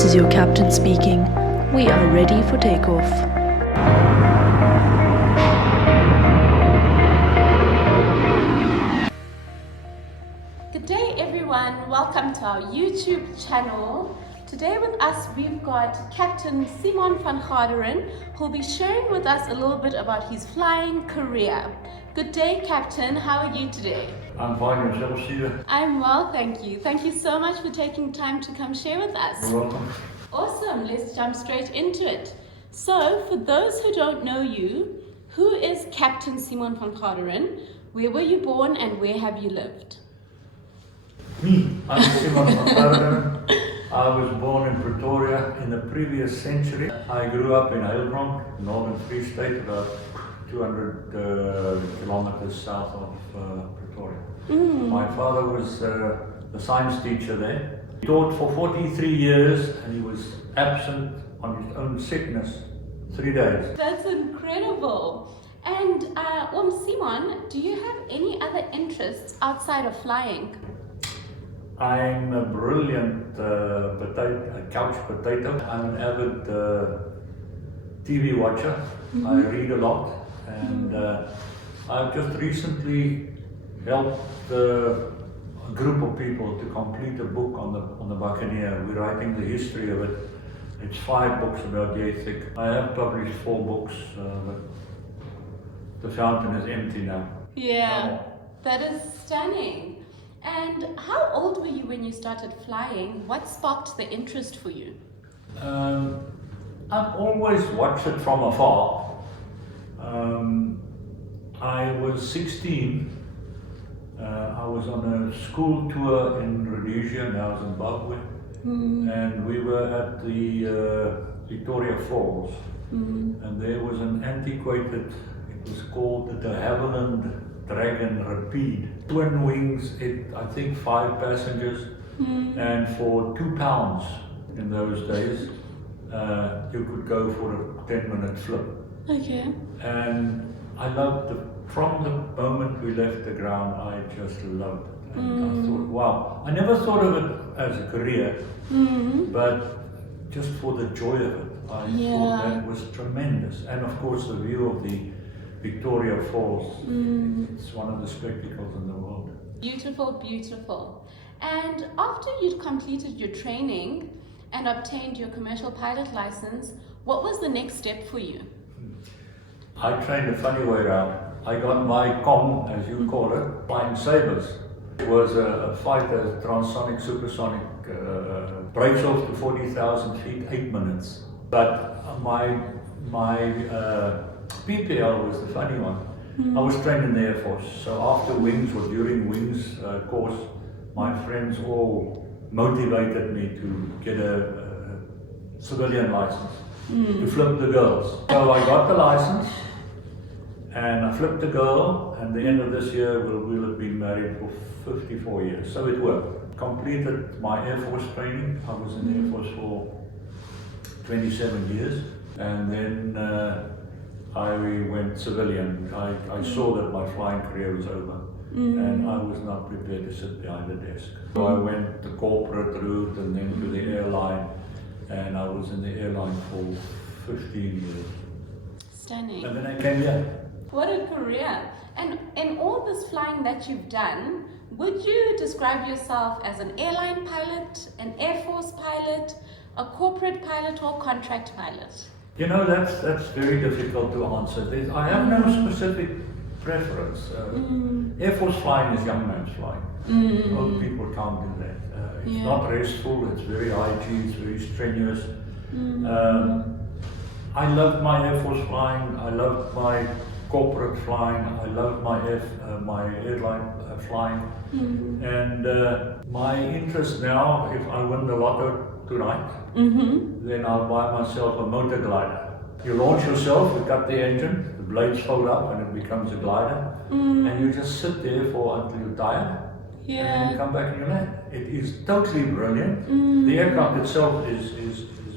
This is your captain speaking. We are ready for takeoff. Good day everyone, welcome to our YouTube channel. Today with us we've got Captain Simon van Garderen, who'll be sharing with us a little bit about his flying career. Good day Captain, how are you today? I'm fine, yourself, Sheila? I'm well, thank you. Thank you so much for taking time to come share with us. You're welcome. Awesome, let's jump straight into it. So, for those who don't know you, who is Captain Simon van Garderen? Where were you born and where have you lived? Me, I'm Simon van Garderen. I was born in Pretoria in the previous century. I grew up in Heilbron, northern Free State, about 200 kilometers south of Pretoria. My father was the science teacher there. He taught for 43 years and he was absent on his own sickness 3 days. That's incredible. And Simon, do you have any other interests outside of flying? I'm a brilliant couch potato. I'm an avid TV watcher. I read a lot, and I've just recently helped a group of people to complete a book on the Buccaneer. We're writing the history of it. It's 5 books about yay thick. I have published 4 books, but the fountain is empty now. Yeah, that is stunning. And how old were you when you started flying? What sparked the interest for you? I've always watched it from afar. I was 16. I was on a school tour in Rhodesia, now Zimbabwe, and we were at the Victoria Falls, and there was an antiquated, it was called the de Havilland Dragon Rapide. Twin wings, I think 5 passengers, and for £2 in those days, you could go for a 10-minute flip. Okay. And I loved from the moment we left the ground, I just loved it. And I thought, wow, I never thought of it as a career, but just for the joy of it, I thought that was tremendous. And of course, the view of the Victoria Falls, it's one of the spectacles in the world. Beautiful, beautiful. And after you'd completed your training and obtained your commercial pilot license, what was the next step for you? I trained a funny way around. I got my COM, as you call it, Flying Sabres. It was a fighter, transonic, supersonic, breaks off to 40,000 feet, 8 minutes. But my PPL was the funny one. I was trained in the Air Force, so after wings or during wings course, my friends all motivated me to get a civilian license to flip the girls. So I got the license and I flipped the girl, and the end of this year we'll have been married for 54 years, so it worked. Completed my Air Force training. I was in the Air Force for 27 years, and then I went civilian. I saw that my flying career was over, and I was not prepared to sit behind a desk. So I went the corporate route and then to the airline, and I was in the airline for 15 years. Stunning. And then I came here. What a career. And in all this flying that you've done, would you describe yourself as an airline pilot, an Air Force pilot, a corporate pilot, or contract pilot? You know, that's very difficult to answer. I have no specific preference. Air Force flying is young man's flying. Old people can't do that. It's not restful, it's very high G, it's very strenuous. I loved my Air Force flying, I loved my corporate flying, I loved my airline flying. And my interest now, if I win the lotto tonight, then I'll buy myself a motor glider. You launch yourself, you cut the engine, the blades fold up and it becomes a glider, and you just sit there until you're tired, and you come back and you land. It is totally brilliant. The aircraft itself is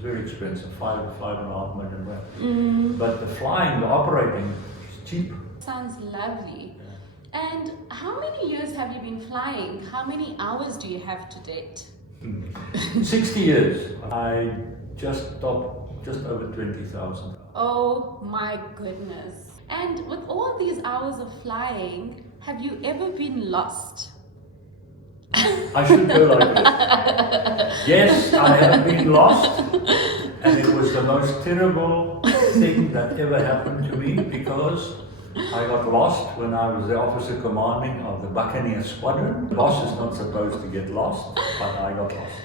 very expensive, $5.5 million. But the flying, the operating is cheap. Sounds lovely. And how many years have you been flying? How many hours do you have to date? 60 years. I just stopped just over 20,000. Oh my goodness. And with all these hours of flying, have you ever been lost? I should go like this. Yes, I have been lost, and it was the most terrible thing that ever happened to me, because I got lost when I was the officer commanding of the Buccaneer Squadron. The boss is not supposed to get lost, but I got lost.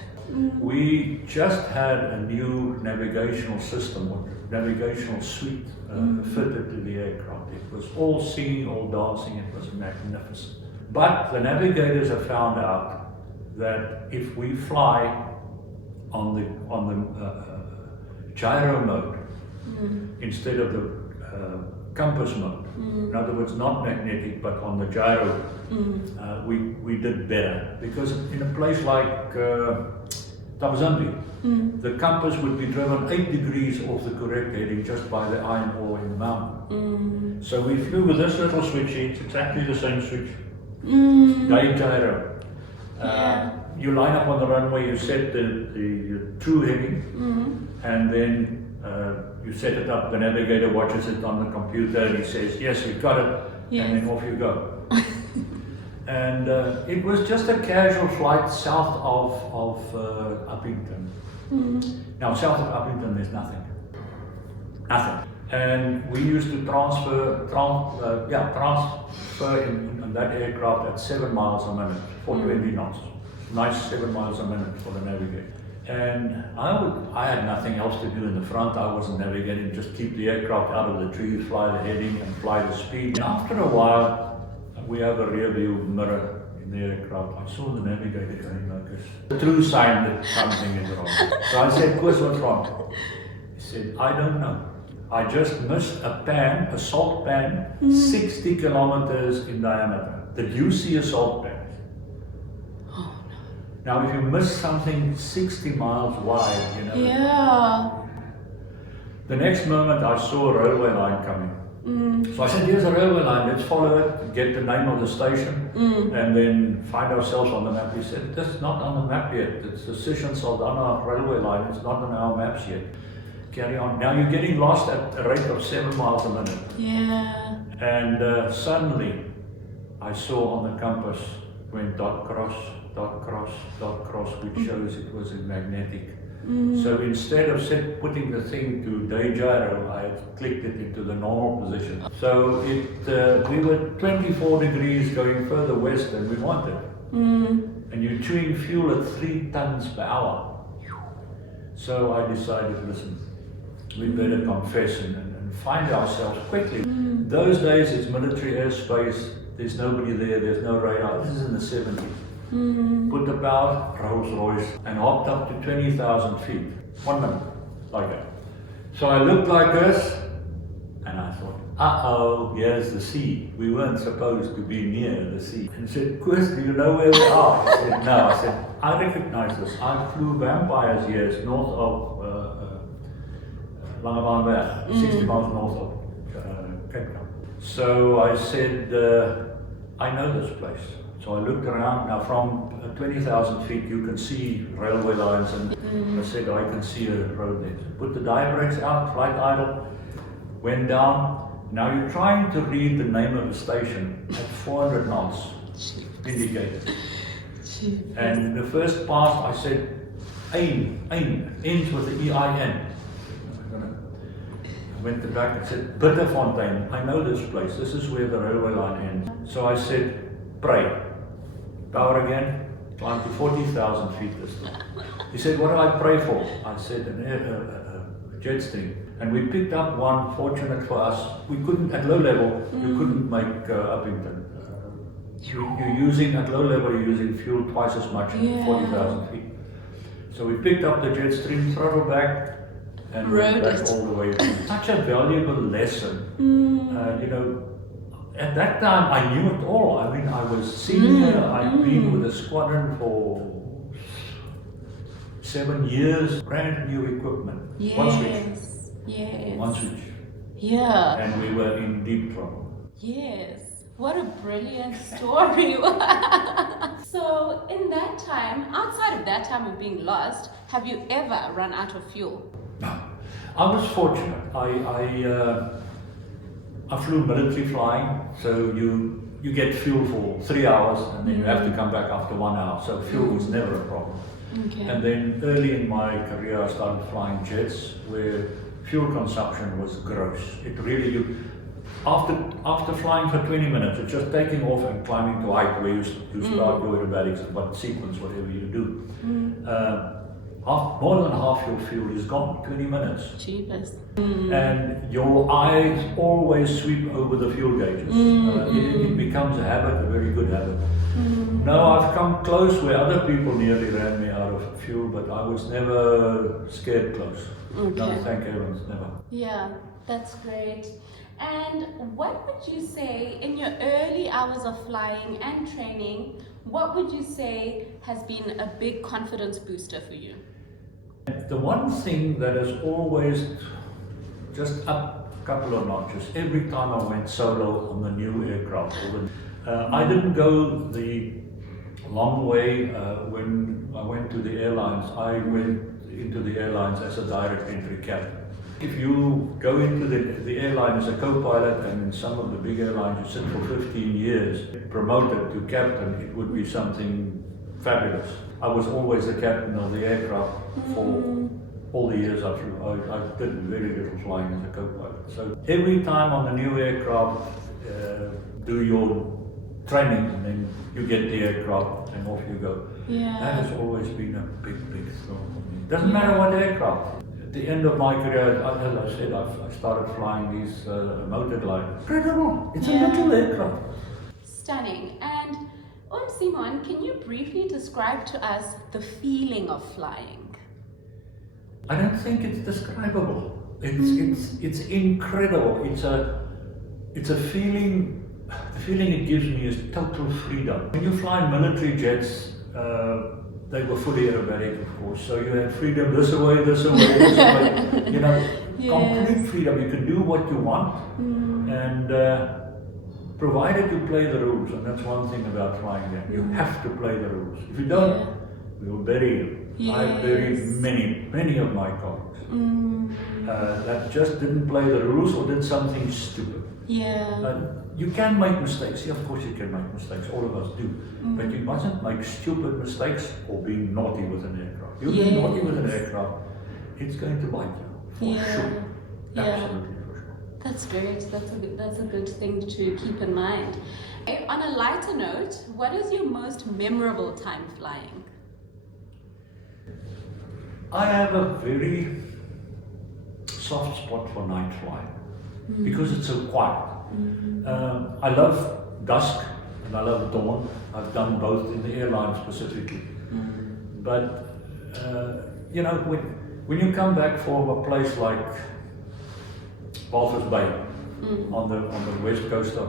We just had a new navigational system, or navigational suite fitted to the aircraft. It was all singing, all dancing, it was magnificent. But the navigators have found out that if we fly on the gyro mode instead of the compass mode, in other words, not magnetic but on the gyro, we did better, because in a place like Tabazambi, the compass would be driven 8 degrees off the correct heading just by the iron ore in the mountain. So we flew with this little switch. It's exactly the same switch. Day gyro. You line up on the runway, you set the true heading, and then you set it up. The navigator watches it on the computer and he says, yes, we've got it, and then off you go. And it was just a casual flight south of Uppington. Now, south of Uppington, there's nothing. Nothing. And we used to transfer in that aircraft at 7 miles a minute, 420 knots. Nice 7 miles a minute for the navigator. And I had nothing else to do in the front. I wasn't navigating, just keep the aircraft out of the trees, fly the heading and fly the speed. And after a while, we have a rear view mirror in the aircraft. I saw the navigator going like this. The true sign that something is wrong. So I said, Chris, what's wrong? He said, I don't know. I just missed a pan, a salt pan, 60 kilometers in diameter. Did you see a salt pan? Oh no. Now, if you miss something 60 miles wide, you know. Yeah. The next moment I saw a railway line coming. So I said, here's a railway line, let's follow it, get the name of the station, and then find ourselves on the map. He said, this is not on the map yet. It's the Sishan Saldana railway line, it's not on our maps yet. Carry on. Now you're getting lost at a rate of 7 miles a minute. Yeah. And suddenly I saw on the compass went dot cross, which shows it was a magnetic. So instead of putting the thing to day gyro, I had clicked it into the normal position. So we were 24 degrees going further west than we wanted. And you're chewing fuel at 3 tons per hour. So I decided, listen, we better confess and find ourselves quickly. Those days it's military airspace, there's nobody there, there's no radar. This is in the 70s. Put about Rolls Royce and hopped up to 20,000 feet. 1 minute, like that. So I looked like this and I thought, uh-oh, here's the sea. We weren't supposed to be near the sea. And he said, Chris, do you know where we are? I said, no. I said, I recognize this. I flew vampires years north of Langebaanberg, 60 miles north of Cape Town. So I said, I know this place. So I looked around. Now from 20,000 feet you can see railway lines, and I said I can see a road there. So put the dive brakes out, flight idle, went down. Now you're trying to read the name of the station at 400 knots indicated. And the first pass I said AIM, ends with the EIN. I went to back and said, Bitterfontein, I know this place, this is where the railway line ends. So I said, pray. Power again, climb to 40,000 feet this time. He said, what do I pray for? I said, a jet stream. And we picked up one, fortunate for us. We couldn't, at low level, you couldn't make Uppington. You're using, at low level, you're using fuel twice as much at 40,000 feet. So we picked up the jet stream, throttled back, and went back all the way. Such a valuable lesson. You know, at that time I knew it all. I mean, I was senior, I'd been with the squadron for 7 years, brand new equipment. One switch. One switch. Yeah. And we were in deep trouble. Yes. What a brilliant story. So in that time, outside of that time of being lost, have you ever run out of fuel? No. I was fortunate. I flew military flying, so you get fuel for 3 hours and then you have to come back after 1 hour. So fuel was never a problem. Okay. And then early in my career, I started flying jets where fuel consumption was gross. It really, after flying for 20 minutes, it's just taking off and climbing to height where you start your aerobatics and what sequence, whatever you do. More than half your fuel is gone, 20 minutes. Cheapest. And your eyes always sweep over the fuel gauges. It becomes a habit, a very good habit. Now I've come close where other people nearly ran me out of fuel, but I was never scared close. Okay. No, thank heavens, never. Yeah, that's great. And what would you say in your early hours of flying and training, what would you say has been a big confidence booster for you? The one thing that has always just up a couple of notches, every time I went solo on the new aircraft, I didn't go the long way when I went to the airlines. I went into the airlines as a direct entry captain. If you go into the airline as a co-pilot, and in some of the big airlines you sit for 15 years, promoted to captain, it would be something fabulous. I was always the captain of the aircraft for all the years I flew. I did very little flying as a co-pilot. So every time on the new aircraft, do your training and then you get the aircraft and off you go. Yeah. That has always been a big thrill for me. Doesn't matter what aircraft. At the end of my career, as I said, I started flying these motor gliders. Incredible! It's a little aircraft. Stunning. And Simon, can you briefly describe to us the feeling of flying? I don't think it's describable. It's incredible. It's a feeling. The feeling it gives me is total freedom. When you fly military jets, they were fully aerobatic, of course. So you had freedom this away, this away, this away. You know, complete freedom. You can do what you want, and provided you play the rules. And that's one thing about flying them. You have to play the rules. If you don't, we'll bury you. I buried many of my colleagues that just didn't play the rules or did something stupid. You can make mistakes. Yeah, of course you can make mistakes. All of us do. But you mustn't make stupid mistakes or be naughty with an aircraft. You be naughty with an aircraft, it's going to bite you for sure. Absolutely for sure. That's great. That's a good thing to keep in mind. Okay, on a lighter note, what is your most memorable time flying? I have a very soft spot for night flying because it's so quiet. I love dusk and I love dawn. I've done both in the airline specifically. But you know, when you come back from a place like Walvis Bay on the west coast of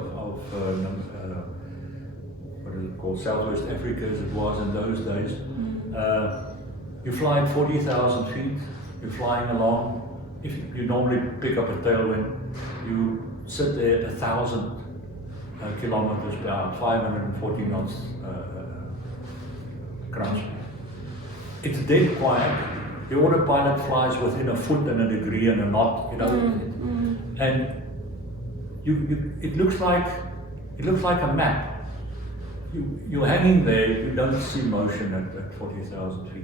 what is it called, Southwest Africa as it was in those days, you fly at 40,000 feet. You're flying along. If you normally pick up a tailwind, you sit there at 1,000 kilometers per hour, 540 knots crunch. It's dead quiet. The autopilot flies within a foot and a degree and a knot, you know, and it looks like a map. You're hanging there. You don't see motion at 40,000 feet.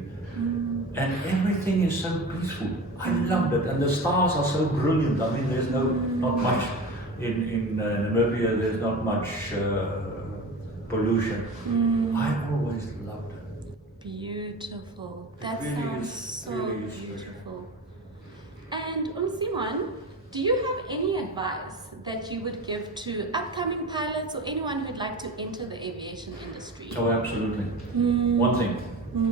And everything is so peaceful. I loved it, and the stars are so brilliant. I mean, there's not much in Namibia. There's not much pollution. I always loved it. Beautiful. That really sounds is, so really is beautiful. And Simon, do you have any advice that you would give to upcoming pilots or anyone who'd like to enter the aviation industry? Oh, absolutely. One thing.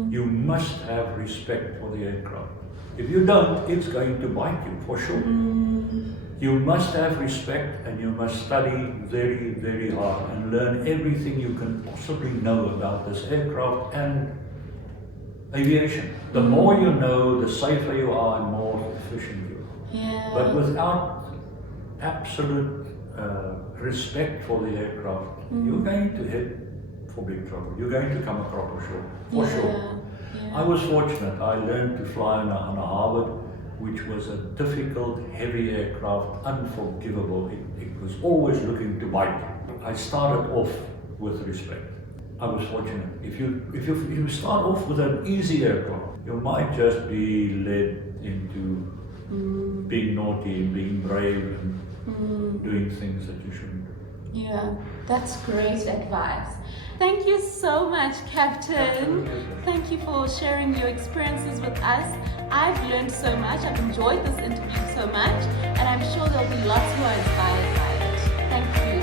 You must have respect for the aircraft. If you don't, it's going to bite you for sure. You must have respect and you must study very, very hard and learn everything you can possibly know about this aircraft and aviation. The more you know, the safer you are and more efficient you are. But without absolute respect for the aircraft, you're going to head for big trouble. You're going to come across for sure. Yeah. I was fortunate. I learned to fly on a Harvard, which was a difficult, heavy aircraft, unforgivable. It was always looking to bite. I started off with respect. I was fortunate. If you start off with an easy aircraft, you might just be led into being naughty, being brave, and doing things that you shouldn't do. Yeah, that's great advice. Thank you so much, Captain. Absolutely. Thank you for sharing your experiences with us. I've learned so much. I've enjoyed this interview so much, and I'm sure there'll be lots who are inspired by it. Thank you.